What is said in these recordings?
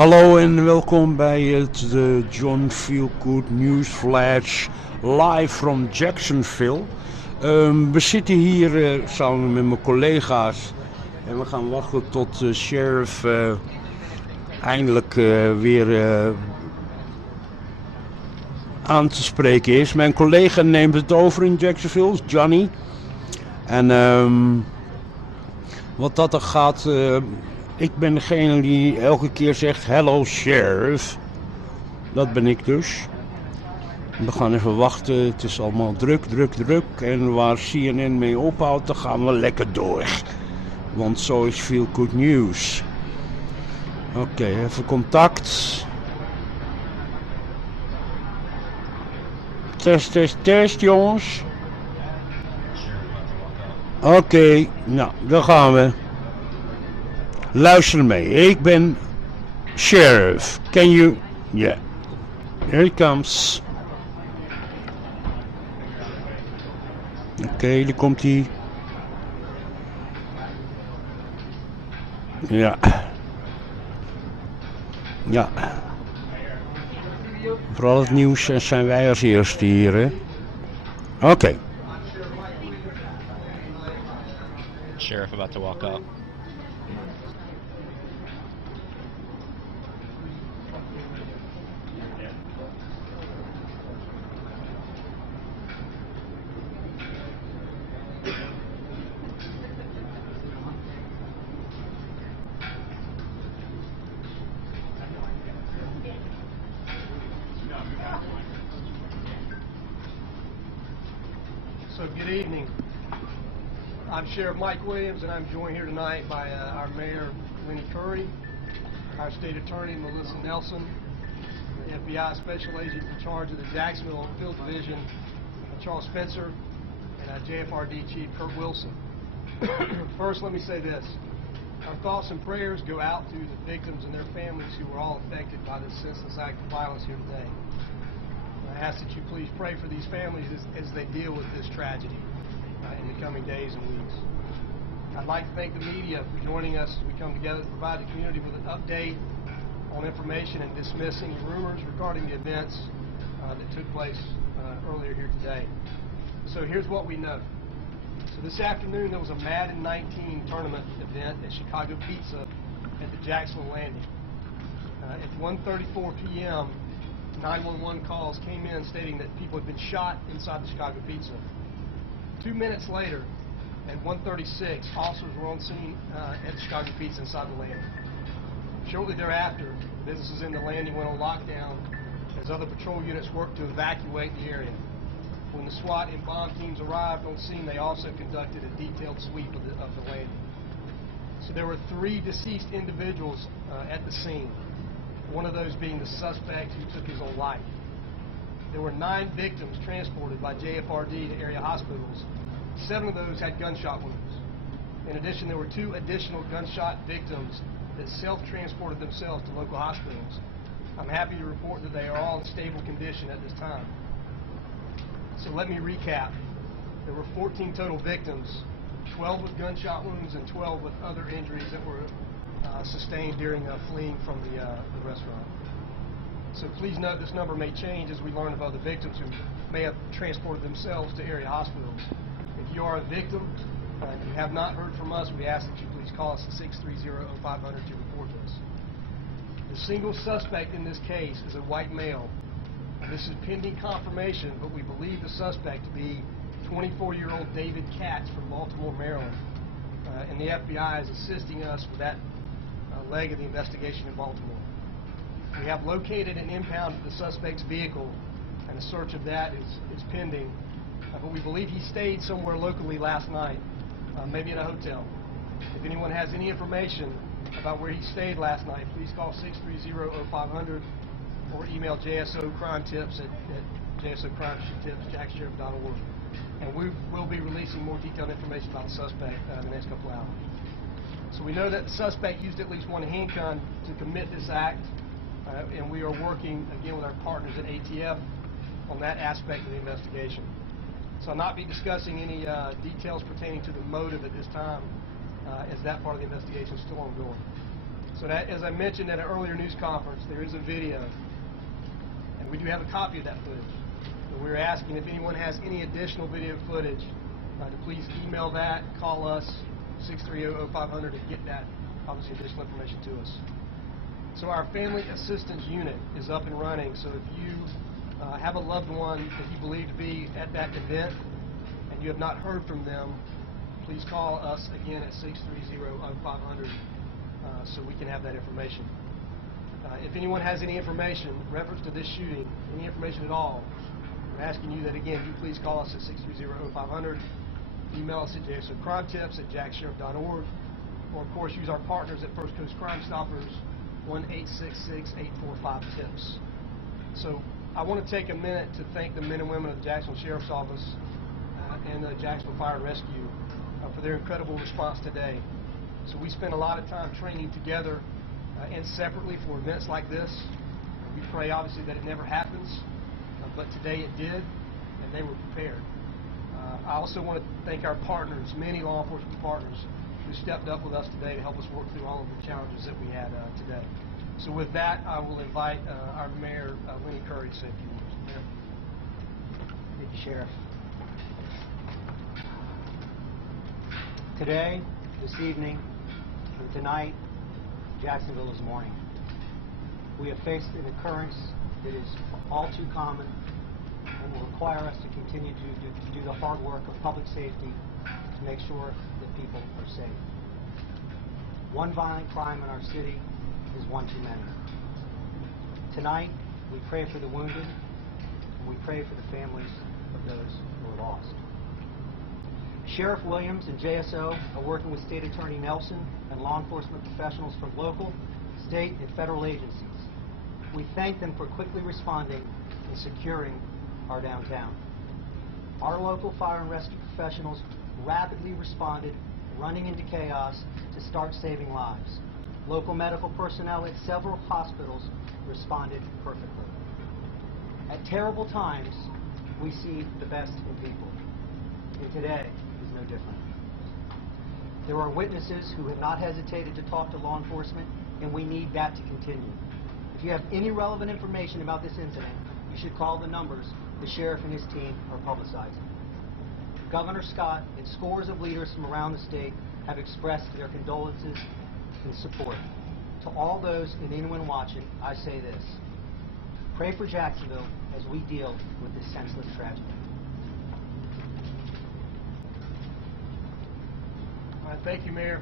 Hallo en welkom bij het John Feelgood News Flash live from Jacksonville. We zitten hier samen met mijn collega's en we gaan wachten tot de sheriff eindelijk weer aan te spreken is. Mijn collega neemt het over in Jacksonville, Johnny. En wat dat er gaat, ik ben degene die elke keer zegt hello sheriff. Dat ben ik dus. We gaan even wachten, het is allemaal druk. En waar CNN mee ophoudt, dan gaan we lekker door. Want zo is feelgood news. Oké, even contact. Test jongens. Oké, nou, daar gaan we. Luister mee, ik ben sheriff. Can you... Yeah. Here he comes. Oké, daar komt hij. Ja. Ja. Vooral het nieuws zijn wij als eerste hier, hè. Oké. Sheriff about to walk up. So good evening. I'm Sheriff Mike Williams, and I'm joined here tonight by our Mayor, Lenny Curry, our State Attorney, Melissa Nelson, the FBI Special Agent in charge of the Jacksonville Field Division, Charles Spencer, and JFRD Chief Kurt Wilson. First, let me say this. Our thoughts and prayers go out to the victims and their families who were all affected by this senseless act of violence here today. I ask that you please pray for these families as they deal with this tragedy in the coming days and weeks. I'd like to thank the media for joining us as we come together to provide the community with an update on information and dismissing rumors regarding the events that took place earlier here today. So here's what we know. So this afternoon there was a Madden 19 tournament event at Chicago Pizza at the Jacksonville Landing. At 1:34 p.m. 911 calls came in stating that people had been shot inside the Chicago Pizza. 2 minutes later, at 1:36, officers were on scene at the Chicago Pizza inside the landing. Shortly thereafter, businesses in the landing went on lockdown as other patrol units worked to evacuate the area. When the SWAT and bomb teams arrived on scene, they also conducted a detailed sweep of the landing. So there were 3 deceased individuals at the scene. One of those being the suspect who took his own life. There were 9 victims transported by JFRD to area hospitals. 7 of those had gunshot wounds. In addition, there were 2 additional gunshot victims that self-transported themselves to local hospitals. I'm happy to report that they are all in stable condition at this time. So let me recap. There were 14 total victims, 12 with gunshot wounds and 12 with other injuries that were sustained during fleeing from the restaurant. So please note this number may change as we learn of other victims who may have transported themselves to area hospitals. If you are a victim and you have not heard from us, we ask that you please call us at 630-0500 to report this. The single suspect in this case is a white male. This is pending confirmation, but we believe the suspect to be 24-year-old David Katz from Baltimore, Maryland. And the FBI is assisting us with that leg of the investigation in Baltimore. We have located and impounded the suspect's vehicle, and a search of that is pending. But we believe he stayed somewhere locally last night, maybe in a hotel. If anyone has any information about where he stayed last night, please call 630-0500 or email JSOCrimetips at JSOCrimetips@jacksheriff.org. And we will be releasing more detailed information about the suspect in the next couple hours. So we know that the suspect used at least one handgun to commit this act, and we are working again with our partners at ATF on that aspect of the investigation. So I'll not be discussing any details pertaining to the motive at this time, as that part of the investigation is still ongoing. So that, as I mentioned at an earlier news conference, there is a video, and we do have a copy of that footage. So we're asking if anyone has any additional video footage to please email that, call us, 630-0500 to get that, obviously, additional information to us. So our Family Assistance Unit is up and running, so if you have a loved one that you believe to be at that event and you have not heard from them, please call us again at 630-0500 so we can have that information. If anyone has any information in reference to this shooting, any information at all, we're asking you that again, you please call us at 630-0500, email us at jsocrimetips@jacksheriff.org, or of course use our partners at First Coast Crime Stoppers, 1-866-845-TIPS. So I want to take a minute to thank the men and women of the Jacksonville Sheriff's Office and the Jacksonville Fire and Rescue for their incredible response today. So we spend a lot of time training together and separately for events like this. We pray obviously that it never happens, but today it did, and they were prepared. I also want to thank our partners, many law enforcement partners, who stepped up with us today to help us work through all of the challenges that we had today. So with that, I will invite our Mayor, Lenny Curry, to say a few words. Mayor. Thank you, Sheriff. Today, this evening, and tonight, Jacksonville is mourning. We have faced an occurrence that is all too common and will require us to continue to do the hard work of public safety to make sure that people are safe. One violent crime in our city is one too many. Tonight, we pray for the wounded, and we pray for the families of those who are lost. Sheriff Williams and JSO are working with State Attorney Nelson and law enforcement professionals from local, state, and federal agencies. We thank them for quickly responding and securing our downtown. Our local fire and rescue professionals rapidly responded, running into chaos to start saving lives. Local medical personnel at several hospitals responded perfectly. At terrible times, we see the best in people, and today is no different. There are witnesses who have not hesitated to talk to law enforcement, and we need that to continue. If you have any relevant information about this incident, you should call the numbers the sheriff and his team are publicizing. Governor Scott and scores of leaders from around the state have expressed their condolences and support. To all those in anyone watching, I say this: pray for Jacksonville as we deal with this senseless tragedy. All right, thank you, Mayor.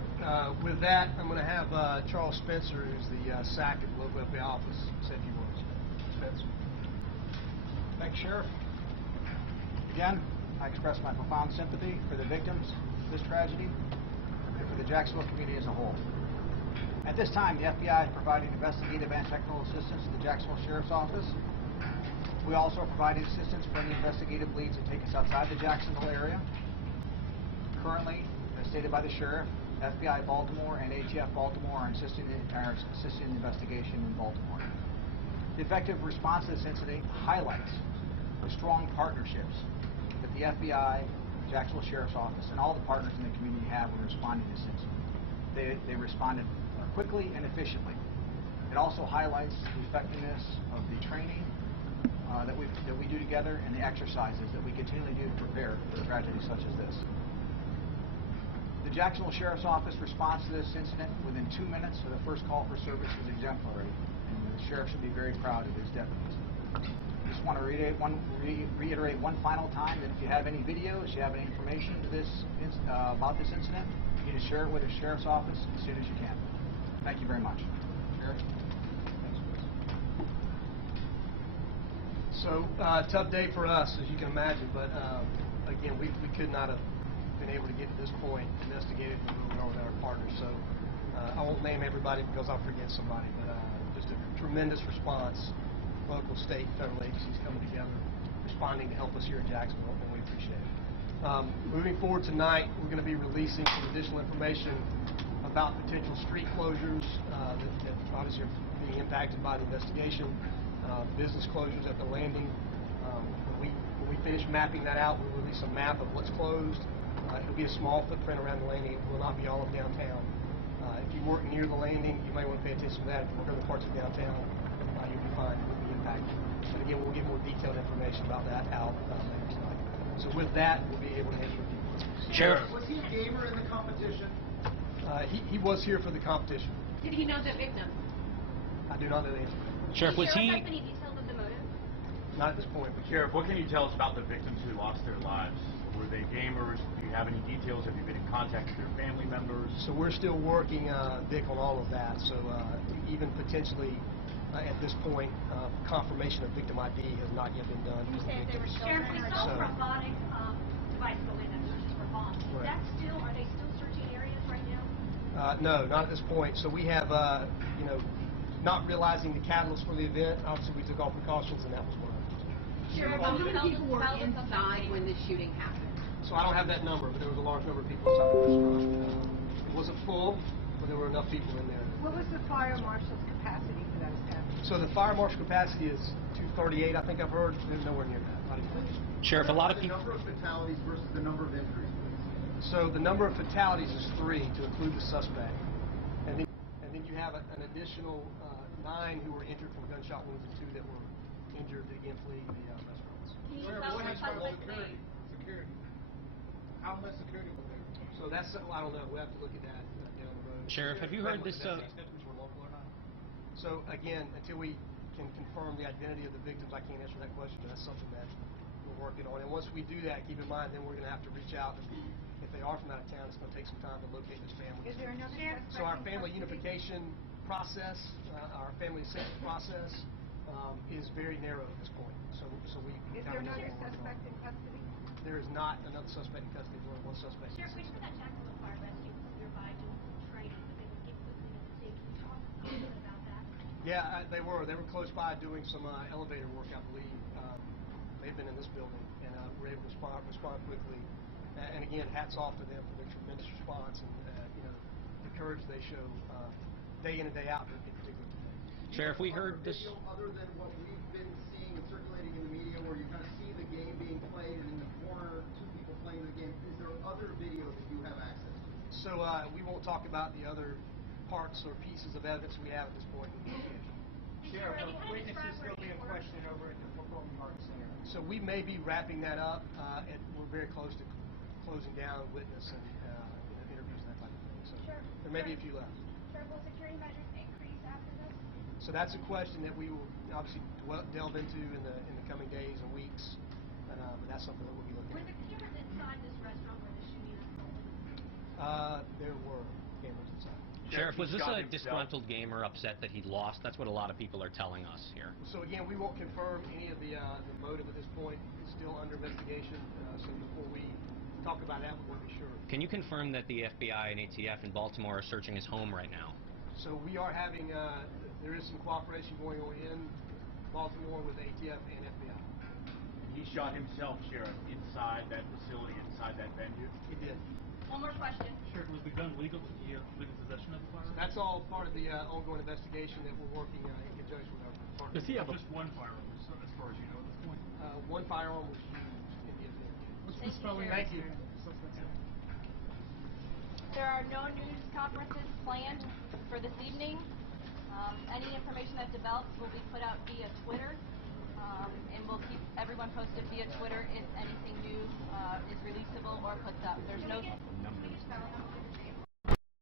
With that, I'm going to have Charles Spencer, who's the SAC at the local FBI office, say a few words. Spencer. Thanks, Sheriff. Again, I express my profound sympathy for the victims of this tragedy and for the Jacksonville community as a whole. At this time, the FBI is providing investigative and technical assistance to the Jacksonville Sheriff's Office. We also are providing assistance for any investigative leads that take us outside the Jacksonville area. Currently, as stated by the Sheriff, FBI Baltimore and ATF Baltimore are assisting in the investigation in Baltimore. The effective response to this incident highlights the strong partnerships that the FBI, the Jacksonville Sheriff's Office, and all the partners in the community have in responding to this incident. They responded quickly and efficiently. It also highlights the effectiveness of the training that we do together and the exercises that we continually do to prepare for tragedies such as this. The Jacksonville Sheriff's Office response to this incident within 2 minutes of the first call for service is exemplary, and the Sheriff should be very proud of his deputies. I just want to reiterate one final time that if you have any videos, you have any information to this about this incident, you need to share it with the Sheriff's Office as soon as you can. Thank you very much. Sheriff? So, tough day for us, as you can imagine, but again, we could not have been able to get to this point, investigated where we are with our partners. So, I won't name everybody because I'll forget somebody, but just a tremendous response. Local, state, federal agencies coming together, responding to help us here in Jacksonville, and we appreciate it. Moving forward tonight, we're going to be releasing some additional information about potential street closures that obviously are being impacted by the investigation, business closures at the landing. When we finish mapping that out, we'll release a map of what's closed. It'll be a small footprint around the landing. It will not be all of downtown. If you work near the landing, you might want to pay attention to that. If you work other parts of downtown, you'll be fine. You'll be impacted. And again, we'll get more detailed information about that out later tonight. So with that, we'll be able to answer a few questions. Sheriff. Was he a gamer in the competition? He was here for the competition. Did he know the victim? I do not know the answer. Sheriff, was Sheriff, he... have any details of the motive? Not at this point. Sheriff, what can you tell us about the victims who lost their lives? Were they gamers? Do you have any details? Have you been in contact with their family members? So we're still working, Vic, on all of that. So even potentially at this point, confirmation of victim ID has not yet been done. You said they were Sheriff, we saw So- robotic device go in that searches for bombs. Is Right. that still, are they still searching areas right now? No, not at this point. So we have, not realizing the catalyst for the event, obviously we took all precautions, and that was one of them. Sheriff, how many people were inside when the shooting happened? So I don't have that number, but there was a large number of people inside the restaurant. It wasn't full, but there were enough people in there. What was the fire marshal's capacity for that establishment? So the fire marshal capacity is 238, I think I've heard. There's nowhere near that. Not even close. Sheriff, a lot of The people... number of fatalities versus the number of injuries. So the number of fatalities is 3 to include the suspect. And then you have an additional 9 who were injured from gunshot wounds and 2 that were injured, again, fleeing the restaurants. Can you Sheriff, tell what us has what about was security? made? Security. How much security was there? So that's, I don't know, we'll have to look at that down the road. Sheriff, have you heard this, Were local or not? So again, until we can confirm the identity of the victims, I can't answer that question, but that's something that we're working on. And once we do that, keep in mind, then we're going to have to reach out. If they are from out of town, it's going to take some time to locate those families. Is there another suspect So our in family custody? unification process, our family assistance process, is very narrow at this point. So we Is kind there of know another what we're working suspect on. in custody? There is not another suspect in custody. There's only one suspect. in Sheriff, we custody. heard that Jacksonville Fire Rescue was nearby doing some training, but they would get quickly to the scene. Can you talk a little bit about that? Yeah, they were. They were close by doing some elevator work, I believe. They've been in this building and were able to respond quickly. And again, hats off to them for their tremendous response and the courage they show day in and day out, in particular today. Sheriff, we heard this... Video other than what we've been seeing and circulating in the media, where you kind of see the game being played, and in the corner, 2 people playing the game. Is there other video that you have access to? So we won't talk about the other parts or pieces of evidence we have at this point in the investigation. Sheriff, Can you are describe witnesses where still being you were? questioned over at the Fulton Arts Center? So we may be wrapping that up, and we're very close to closing down witness and interviews and that type of thing. So Sure. there may be a few left. Sheriff, will security measures increase after this? So that's a question that we will obviously delve into in the coming days and weeks, but that's something that we'll be looking Were at. the cameras inside this restaurant where the shooting unfolded? There were cameras inside. Sheriff, was he this shot a himself. disgruntled gamer upset that he'd lost? That's what a lot of people are telling us here. So again, we won't confirm any of the motive at this point. It's still under investigation. So before we talk about that, we want to be sure. Can you confirm that the FBI and ATF in Baltimore are searching his home right now? So we are having, there is some cooperation going on in Baltimore with ATF and FBI. He shot himself, Sheriff, inside that facility, inside that venue. He did. One more question. Sheriff, was the gun legal? Was he in possession of the firearm? That's all part of the ongoing investigation that we're working in conjunction with our partners. Does he have just one firearm, as far as you know at this point? One firearm was used in the event. What's Thank the you, spelling? Sheriff. Thank you. There are no news conferences planned for this evening. Any information that develops will be put out via Twitter, and we'll keep everyone posted via Twitter if anything new is releasable or puts up. There's no... Can we get spell out what the